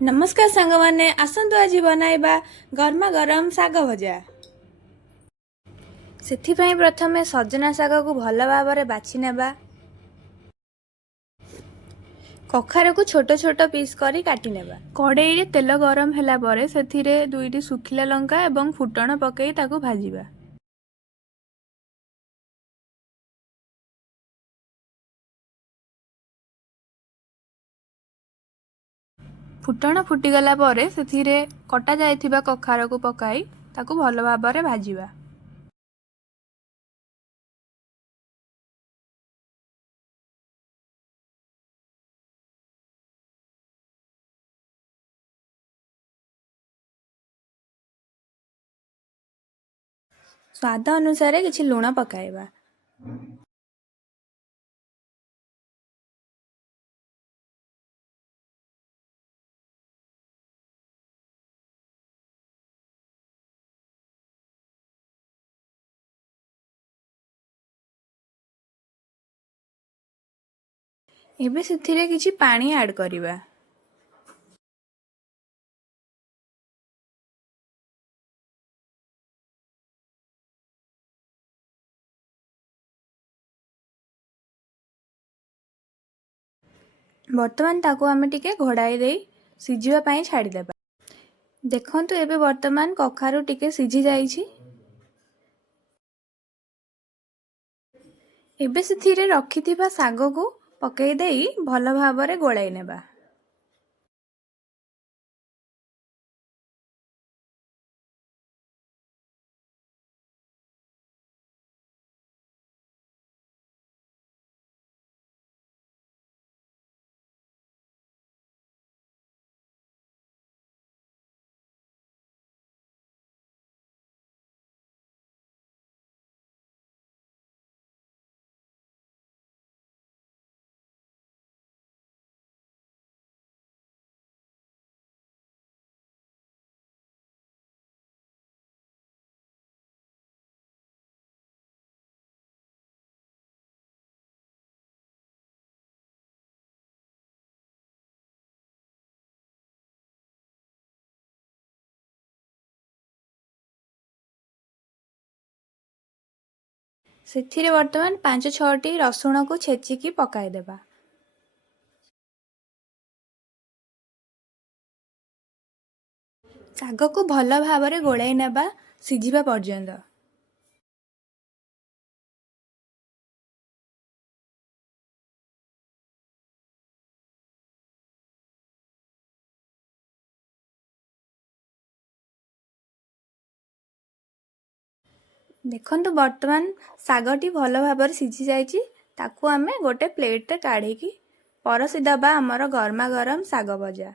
नमस्कार सांगमाने आसंतु आज बनाइबा गरमा गरम साग भजा। सेथिपाई प्रथमे सजना साग को भल भाव बाछि नेबा। कखार को छोट छोट पीस करी काटी नेबा। कड़ाई रे तेल गरम होला परे सेथिरे 2टी सुखिला लंका एवं फुटण पकई ताकू भाजिबा। फुटण फुटिगला परे सेथिरे कटा जाइथिबा कखार को पकाई ताकू भल भाव भाजिबा। स्वाद अनुसार किछि लुण पकाइबा। एबे सेथिरे किछि पानी ऐड करिबा। वर्तमान ताकू आमे टिके घोड़ाई दे सिझिबा पई छाडी देबा। देखंतु एबे वर्तमान कखारु टिके सिझी जाइछि। एबे सेथिरे रखिथिबा साग को पकई देई भल भाबरे गोळाई नेबा। सेथिरे वर्तमान 5-6टी रसुण को छेचिकी पकाई देबा। साग को भल भाबरे गोळाई नेबा सिझिबा पर्यंत। देखंतु वर्तमान सागटी भल भाबरे सिझी जाइछि। ताकू आमे गोटे प्लेट रे काढी की परसी दबा हमर गरमा गरम साग भजा।